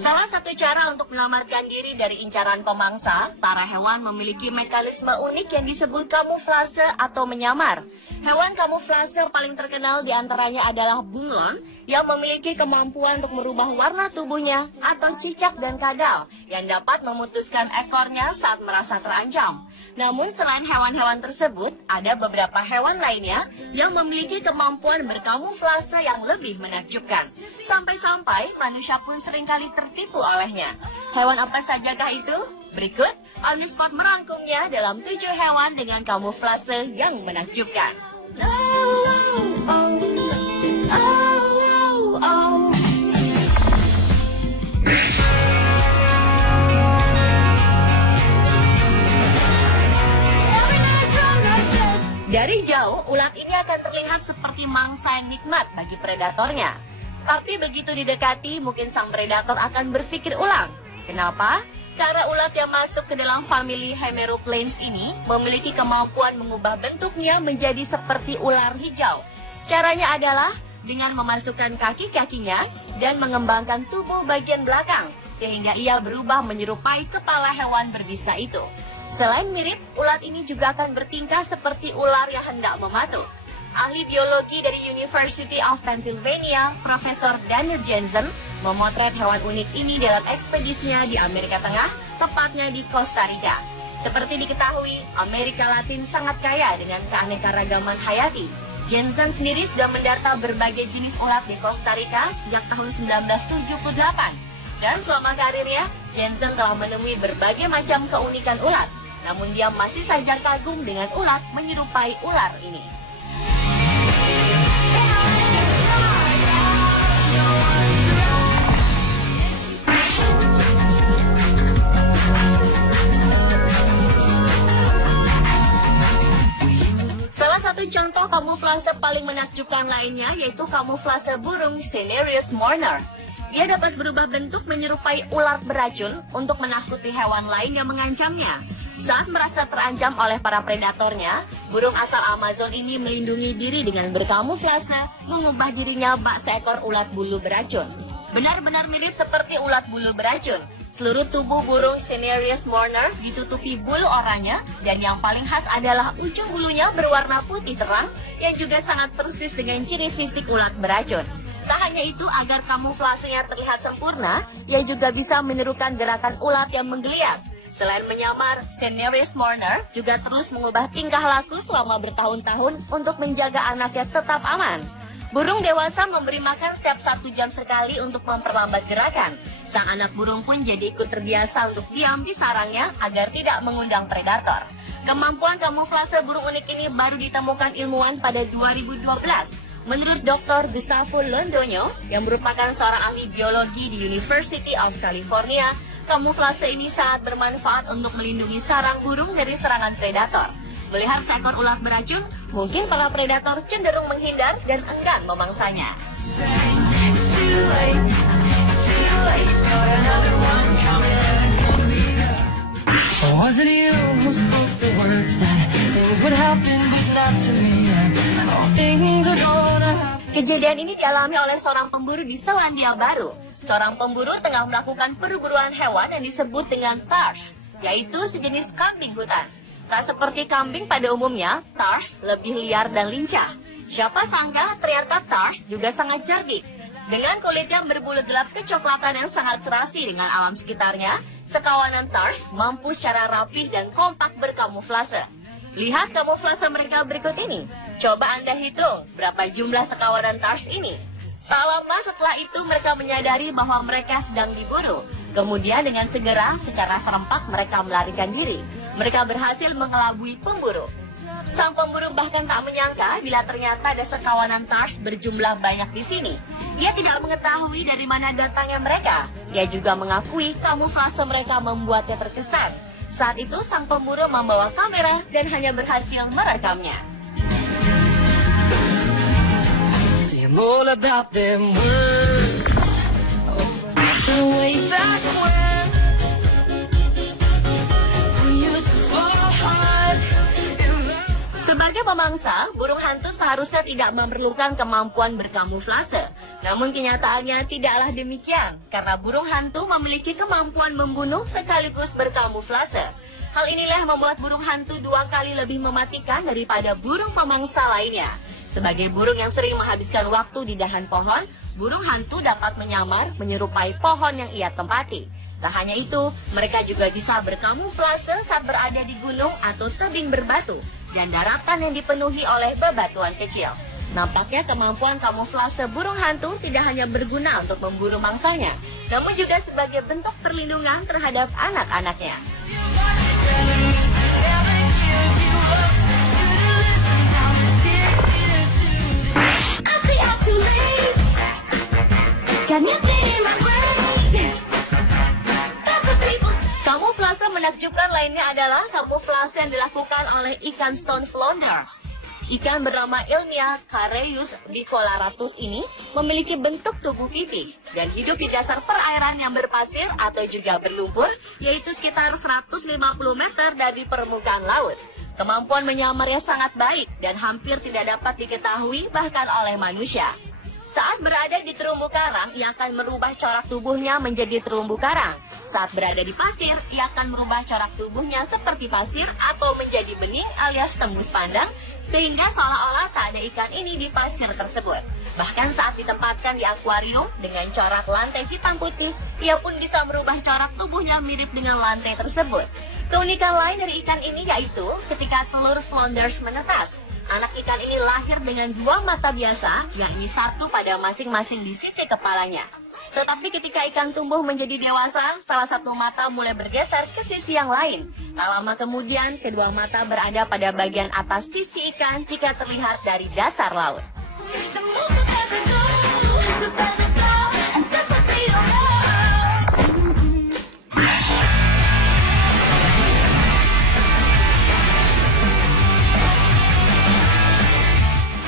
Salah satu cara untuk menyelamatkan diri dari incaran pemangsa, para hewan memiliki mekanisme unik yang disebut kamuflase atau menyamar. Hewan kamuflase paling terkenal diantaranya adalah bunglon yang memiliki kemampuan untuk merubah warna tubuhnya atau cicak dan kadal yang dapat memutuskan ekornya saat merasa terancam. Namun selain hewan-hewan tersebut, ada beberapa hewan lainnya yang memiliki kemampuan berkamuflase yang lebih menakjubkan. Sampai-sampai manusia pun seringkali tertipu olehnya. Hewan apa sajakah itu? Berikut, On The Spot merangkumnya dalam 7 hewan dengan kamuflase yang menakjubkan. Dari jauh, ulat ini akan terlihat seperti mangsa yang nikmat bagi predatornya. Tapi begitu didekati, mungkin sang predator akan berpikir ulang. Kenapa? Karena ulat yang masuk ke dalam famili Hemeroplanes ini memiliki kemampuan mengubah bentuknya menjadi seperti ular hijau. Caranya adalah dengan memasukkan kaki-kakinya dan mengembangkan tubuh bagian belakang, sehingga ia berubah menyerupai kepala hewan berbisa itu. Selain mirip, ulat ini juga akan bertingkah seperti ular yang hendak mematuk. Ahli biologi dari University of Pennsylvania, Profesor Daniel Jensen, memotret hewan unik ini dalam ekspedisinya di Amerika Tengah, tepatnya di Costa Rica. Seperti diketahui, Amerika Latin sangat kaya dengan keanekaragaman hayati. Jensen sendiri sudah mendata berbagai jenis ulat di Costa Rica sejak tahun 1978. Dan selama karirnya, Jensen telah menemui berbagai macam keunikan ulat. Namun dia masih saja kagum dengan ulat menyerupai ular ini. Salah satu contoh kamuflase paling menakjubkan lainnya yaitu kamuflase burung Cinereus mourner. Dia dapat berubah bentuk menyerupai ular beracun untuk menakuti hewan lain yang mengancamnya. Saat merasa terancam oleh para predatornya, burung asal Amazon ini melindungi diri dengan berkamuflase, mengubah dirinya bak seekor ulat bulu beracun. Benar-benar mirip seperti ulat bulu beracun. Seluruh tubuh burung Cinereus mourner ditutupi bulu oranye, dan yang paling khas adalah ujung bulunya berwarna putih terang yang juga sangat persis dengan ciri fisik ulat beracun. Tak hanya itu, agar kamuflasenya terlihat sempurna, ia juga bisa menirukan gerakan ulat yang menggeliat. Selain menyamar, Cinereus mourner juga terus mengubah tingkah laku selama bertahun-tahun untuk menjaga anaknya tetap aman. Burung dewasa memberi makan setiap 1 jam sekali untuk memperlambat gerakan. Sang anak burung pun jadi ikut terbiasa untuk diam di sarangnya agar tidak mengundang predator. Kemampuan kamuflase burung unik ini baru ditemukan ilmuwan pada 2012. Menurut Dr. Gustavo Londoño, yang merupakan seorang ahli biologi di University of California, kamuflase ini sangat bermanfaat untuk melindungi sarang burung dari serangan predator. Melihat seekor ulat beracun, mungkin para predator cenderung menghindar dan enggan memangsanya. Kejadian ini dialami oleh seorang pemburu di Selandia Baru. Seorang pemburu tengah melakukan perburuan hewan yang disebut dengan tars, yaitu sejenis kambing hutan. Tak seperti kambing pada umumnya, tars lebih liar dan lincah. Siapa sangka ternyata tars juga sangat cerdik. Dengan kulit yang berbulu gelap kecoklatan yang sangat serasi dengan alam sekitarnya, sekawanan tars mampu secara rapih dan kompak berkamuflase. Lihat kamuflase mereka berikut ini. Coba Anda hitung berapa jumlah sekawanan tars ini. Tak lama setelah itu mereka menyadari bahwa mereka sedang diburu. Kemudian dengan segera secara serempak mereka melarikan diri. Mereka berhasil mengelabui pemburu. Sang pemburu bahkan tak menyangka bila ternyata ada sekawanan tars berjumlah banyak di sini. Dia tidak mengetahui dari mana datangnya mereka. Dia juga mengakui kamuflase mereka membuatnya terkesan. Saat itu sang pemburu membawa kamera dan hanya berhasil merekamnya. Sebagai Sebagai pemangsa, burung hantu seharusnya tidak memerlukan kemampuan berkamuflase. Namun kenyataannya tidaklah demikian, karena burung hantu memiliki kemampuan membunuh sekaligus berkamuflase. Hal inilah membuat burung hantu 2 kali lebih mematikan daripada burung pemangsa lainnya. Sebagai burung yang sering menghabiskan waktu di dahan pohon, burung hantu dapat menyamar menyerupai pohon yang ia tempati. Tak hanya itu, mereka juga bisa berkamuflase saat berada di gunung atau tebing berbatu dan daratan yang dipenuhi oleh bebatuan kecil. Nampaknya kemampuan kamuflase burung hantu tidak hanya berguna untuk memburu mangsanya, namun juga sebagai bentuk perlindungan terhadap anak-anaknya. Kamuflase menakjubkan lainnya adalah kamuflase yang dilakukan oleh ikan stone flounder. Ikan bernama ilmiah Careus bicolaratus ini memiliki bentuk tubuh pipih dan hidup di dasar perairan yang berpasir atau juga berlumpur, yaitu sekitar 150 meter dari permukaan laut. Kemampuan menyamarnya sangat baik dan hampir tidak dapat diketahui bahkan oleh manusia. Saat berada di terumbu karang, ia akan merubah corak tubuhnya menjadi terumbu karang. Saat berada di pasir, ia akan merubah corak tubuhnya seperti pasir atau menjadi bening alias tembus pandang, sehingga seolah-olah tak ada ikan ini di pasir tersebut. Bahkan saat ditempatkan di akuarium dengan corak lantai hitam putih, ia pun bisa merubah corak tubuhnya mirip dengan lantai tersebut. Keunikan lain dari ikan ini yaitu ketika telur flounders menetas. Anak ikan ini lahir dengan 2 mata biasa, yakni 1 pada masing-masing di sisi kepalanya. Tetapi ketika ikan tumbuh menjadi dewasa, salah satu mata mulai bergeser ke sisi yang lain. Tak lama kemudian, kedua mata berada pada bagian atas sisi ikan jika terlihat dari dasar laut.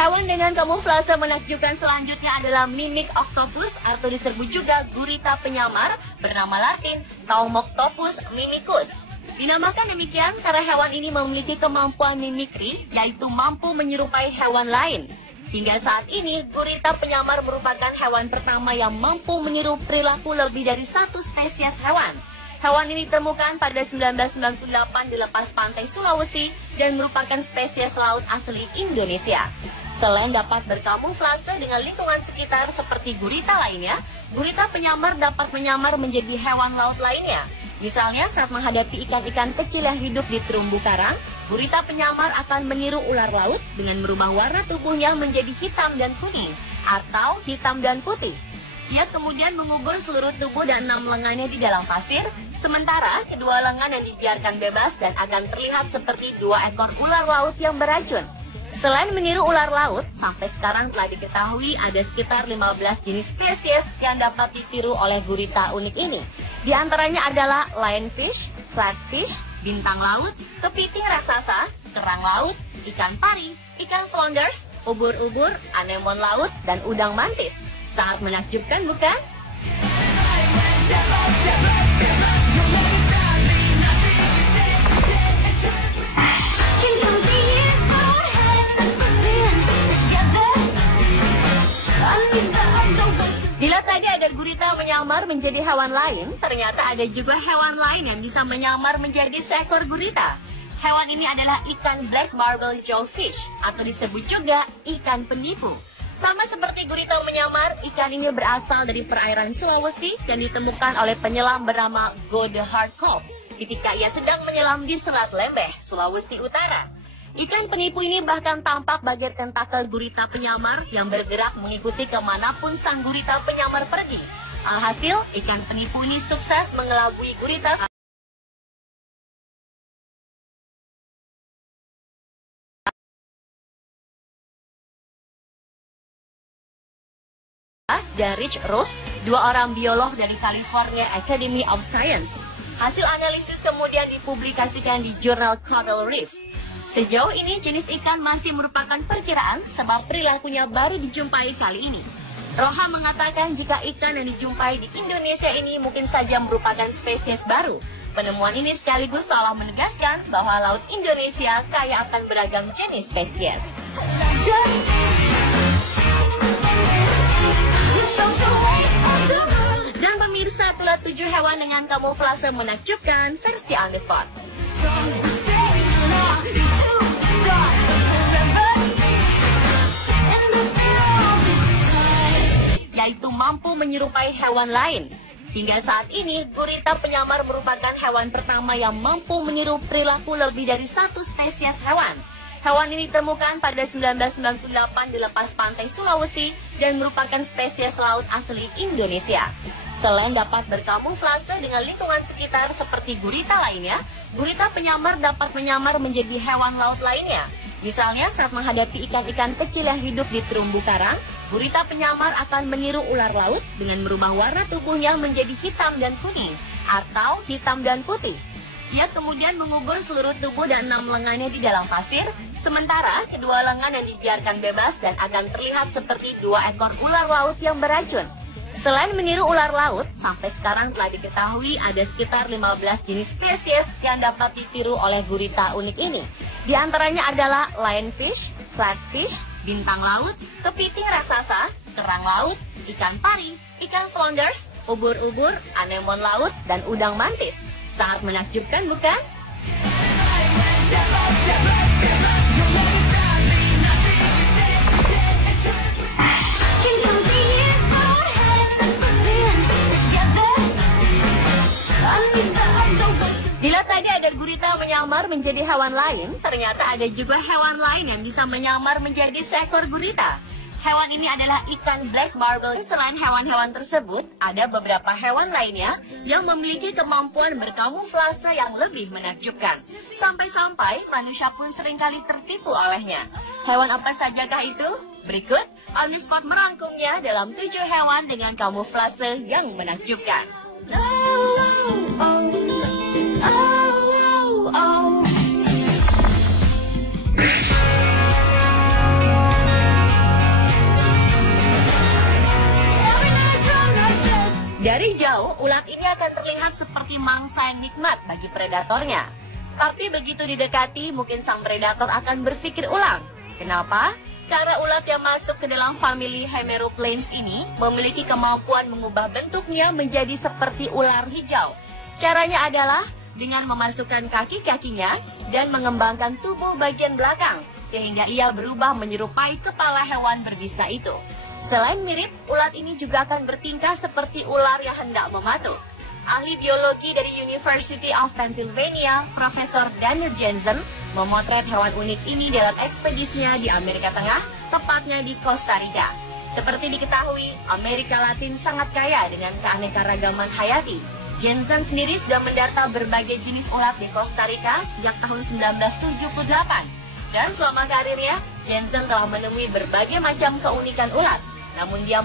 Hewan dengan kamuflase menakjubkan selanjutnya adalah mimic octopus atau disebut juga gurita penyamar bernama Latin Thaumoktopus mimicus. Dinamakan demikian karena hewan ini memiliki kemampuan mimikri, yaitu mampu menyerupai hewan lain. Hingga saat ini, gurita penyamar merupakan hewan pertama yang mampu meniru perilaku lebih dari 1 spesies hewan. Hewan ini ditemukan pada 1998 di lepas pantai Sulawesi dan merupakan spesies laut asli Indonesia. Selain dapat berkamuflase dengan lingkungan sekitar seperti gurita lainnya, gurita penyamar dapat menyamar menjadi hewan laut lainnya. Misalnya saat menghadapi ikan-ikan kecil yang hidup di terumbu karang, gurita penyamar akan meniru ular laut dengan merubah warna tubuhnya menjadi hitam dan kuning atau hitam dan putih. Ia kemudian mengubur seluruh tubuh dan 6 lengannya di dalam pasir, sementara kedua lengan yang dibiarkan bebas dan akan terlihat seperti 2 ekor ular laut yang beracun. Selain meniru ular laut, sampai sekarang telah diketahui ada sekitar 15 jenis spesies yang dapat ditiru oleh gurita unik ini. Di antaranya adalah lionfish, flatfish, bintang laut, kepiting raksasa, kerang laut, ikan pari, ikan flounders, ubur-ubur, anemon laut, dan udang mantis. Sangat menakjubkan, bukan? Bila tadi ada gurita menyamar menjadi hewan lain, ternyata ada juga hewan lain yang bisa menyamar menjadi seekor gurita. Hewan ini adalah ikan black marble jawfish atau disebut juga ikan penipu. Sama seperti gurita menyamar, ikan ini berasal dari perairan Sulawesi dan ditemukan oleh penyelam bernama Godehard Kopp ketika ia sedang menyelam di Selat Lembeh, Sulawesi Utara. Ikan penipu ini bahkan tampak bagian tentakel gurita penyamar yang bergerak mengikuti kemanapun sang gurita penyamar pergi. Alhasil, ikan penipu ini sukses mengelabui gurita dan Rich Rose, 2 orang biolog dari California Academy of Science. Hasil analisis kemudian dipublikasikan di jurnal Coral Reef. Sejauh ini jenis ikan masih merupakan perkiraan sebab perilakunya baru dijumpai kali ini. Roha mengatakan jika ikan yang dijumpai di Indonesia ini mungkin saja merupakan spesies baru. Penemuan ini sekaligus seolah menegaskan bahwa Laut Indonesia kaya akan beragam jenis spesies. Dan pemirsa, itulah 7 hewan dengan kamuflase menakjubkan versi On The Spot. Yaitu mampu menyerupai hewan lain. Hingga saat ini, gurita penyamar merupakan hewan pertama yang mampu meniru perilaku lebih dari satu spesies hewan. Hewan ini ditemukan pada 1998 di lepas pantai Sulawesi dan merupakan spesies laut asli Indonesia. Selain dapat berkamuflase dengan lingkungan sekitar seperti gurita lainnya, gurita penyamar dapat menyamar menjadi hewan laut lainnya. Misalnya saat menghadapi ikan-ikan kecil yang hidup di terumbu karang, gurita penyamar akan meniru ular laut dengan merubah warna tubuhnya menjadi hitam dan kuning atau hitam dan putih. Ia kemudian mengubur seluruh tubuh dan 6 lengannya di dalam pasir, sementara kedua lengan yang dibiarkan bebas dan akan terlihat seperti 2 ekor ular laut yang beracun. Selain meniru ular laut, sampai sekarang telah diketahui ada sekitar 15 jenis spesies yang dapat ditiru oleh gurita unik ini. Di antaranya adalah lionfish, flatfish, bintang laut, kepiting raksasa, kerang laut, ikan pari, ikan flounders, ubur-ubur, anemon laut, dan udang mantis. Sangat menakjubkan, bukan? Bila tadi ada gurita menyamar menjadi hewan lain, ternyata ada juga hewan lain yang bisa menyamar menjadi seekor gurita. Hewan ini adalah ikan black marble. Selain hewan-hewan tersebut, ada beberapa hewan lainnya yang memiliki kemampuan berkamuflase yang lebih menakjubkan. Sampai-sampai manusia pun seringkali tertipu olehnya. Hewan apa sajakah itu? Berikut, On The Spot merangkumnya dalam 7 hewan dengan kamuflase yang menakjubkan. Dari jauh, ulat ini akan terlihat seperti mangsa yang nikmat bagi predatornya. Tapi begitu didekati, mungkin sang predator akan berpikir ulang. Kenapa? Karena ulat yang masuk ke dalam famili Hemeroplanes ini memiliki kemampuan mengubah bentuknya menjadi seperti ular hijau. Caranya adalah dengan memasukkan kaki-kakinya dan mengembangkan tubuh bagian belakang, sehingga ia berubah menyerupai kepala hewan berbisa itu. Selain mirip, ulat ini juga akan bertingkah seperti ular yang hendak mematu. Ahli biologi dari University of Pennsylvania, Profesor Daniel Jensen, memotret hewan unik ini dalam ekspedisinya di Amerika Tengah, tepatnya di Costa Rica. Seperti diketahui, Amerika Latin sangat kaya dengan keanekaragaman hayati. Jensen sendiri sudah mendata berbagai jenis ulat di Costa Rica sejak tahun 1978. Dan selama karirnya, Jensen telah menemui berbagai macam keunikan ulat. Namun dia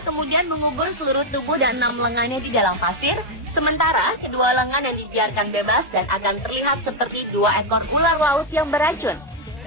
kemudian mengubur seluruh tubuh dan 6 lengannya di dalam pasir, sementara kedua lengan yang dibiarkan bebas dan akan terlihat seperti 2 ekor ular laut yang beracun.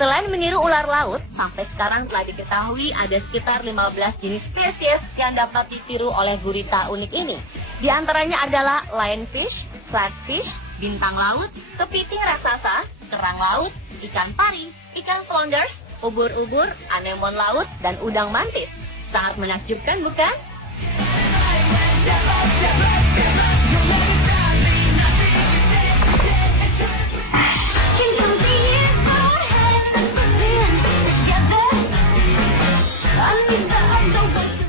Selain meniru ular laut, sampai sekarang telah diketahui ada sekitar 15 jenis spesies yang dapat ditiru oleh gurita unik ini. Di antaranya adalah lionfish, flatfish, bintang laut, kepiting raksasa, kerang laut, ikan pari, ikan flounders, ubur-ubur, anemon laut, dan udang mantis. Sangat menakjubkan, bukan?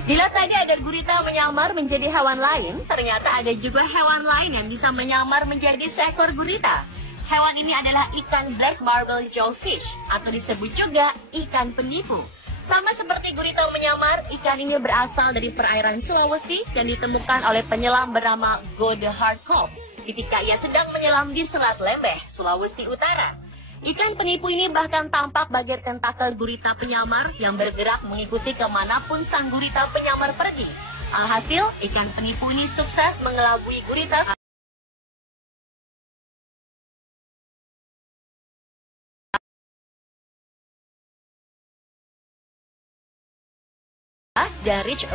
Bila tadi ada gurita menyamar menjadi hewan lain, ternyata ada juga hewan lain yang bisa menyamar menjadi seekor gurita. Hewan ini adalah ikan black marble jawfish atau disebut juga ikan penipu. Sama seperti gurita menyamar, ikan ini berasal dari perairan Sulawesi dan ditemukan oleh penyelam bernama Godehard Kopp ketika ia sedang menyelam di Selat Lembeh, Sulawesi Utara. Ikan penipu ini bahkan tampak bagian tentakel gurita penyamar yang bergerak mengikuti kemanapun sang gurita penyamar pergi. Alhasil, ikan penipu ini sukses mengelabui gurita dan Rich